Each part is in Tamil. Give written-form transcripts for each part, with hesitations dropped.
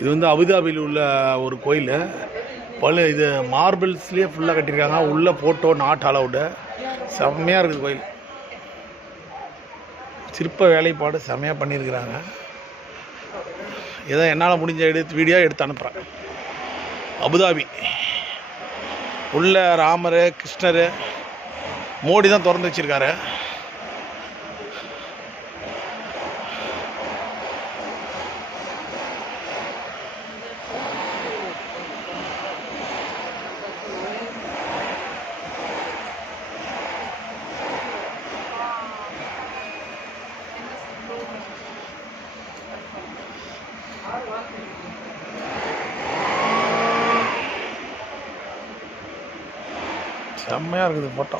இது வந்து அபுதாபியில் உள்ள ஒரு கோயில். இது மார்பிள்ஸ்லேயே ஃபுல்லாக கட்டியிருக்காங்க. உள்ளே ஃபோட்டோ நாட் அலவுடு. செம்மையாக இருக்குது கோயில். சிற்ப வேலைப்பாடு செம்மையாக பண்ணியிருக்கிறாங்க. ஏதோ என்னால் முடிஞ்ச வீடியோ எடுத்து அனுப்புகிறேன். அபுதாபி உள்ள ராமர், கிருஷ்ணர், மோடி தான் திறந்து வச்சுருக்காரு. செம்மையாக இருக்குது ஃபோட்டோ.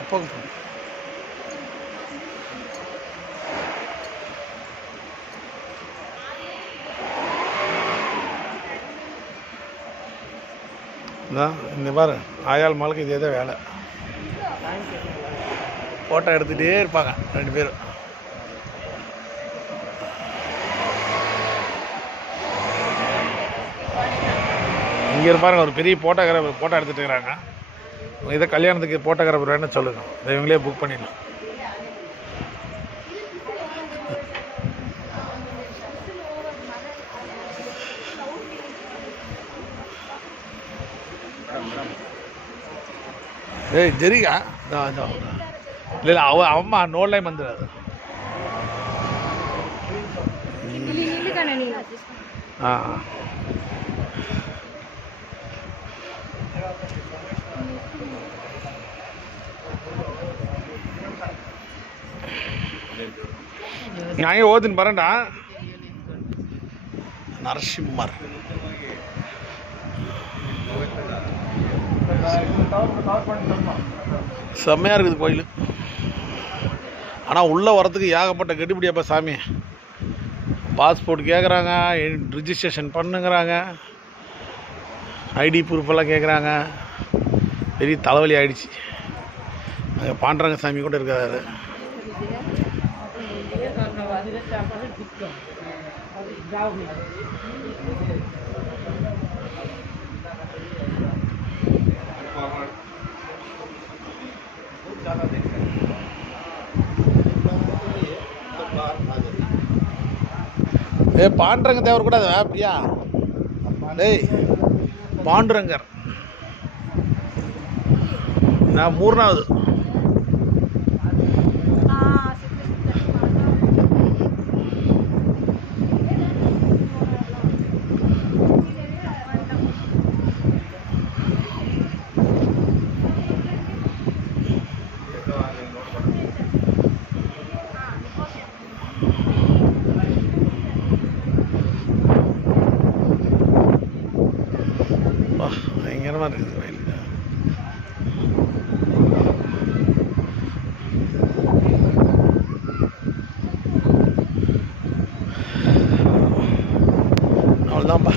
எப்போ இந்த பாரு ஆயாள் மாலுக்கு இதே தான் வேலை. ஃபோட்டோ எடுத்துகிட்டே இருப்பாங்க 2 பேரும். இங்கே இருப்பாருங்க ஒரு பெரிய ஃபோட்டோகிராஃபர் ஃபோட்டோ எடுத்துகிட்டு இருக்கிறாங்க. இதை கல்யாணத்துக்கு ஃபோட்டோகிராஃபர் வேணும்னு சொல்லுங்க, இவங்களே புக் பண்ணிடலாம். ஏய் ஜெரிகா இல்லை அம்மா நோட்லையும் வந்துடாது. நான் ஓதுன்னு பாருண்டா. நரசிம்மர் செம்மையாக இருக்குது கோயில். ஆனால் உள்ளே வரத்துக்கு ஏகப்பட்ட கெடுபிடியாப்பா சாமி. பாஸ்போர்ட் கேட்குறாங்க, ரிஜிஸ்ட்ரேஷன் பண்ணுங்கிறாங்க, ஐடி ப்ரூஃபெல்லாம் கேட்குறாங்க. பெரிய தலைவலி ஆகிடுச்சு. அங்கே பாண்டரங்க சாமி கூட இருக்காரு. பாண்டரங்க தேவர் கூட அப்படியா? டேய் பாண்டுரங்கர் நான் 3வது. பயங்கரமாக இருக்குது கோயில். அவ்வளோதான்ப்பா.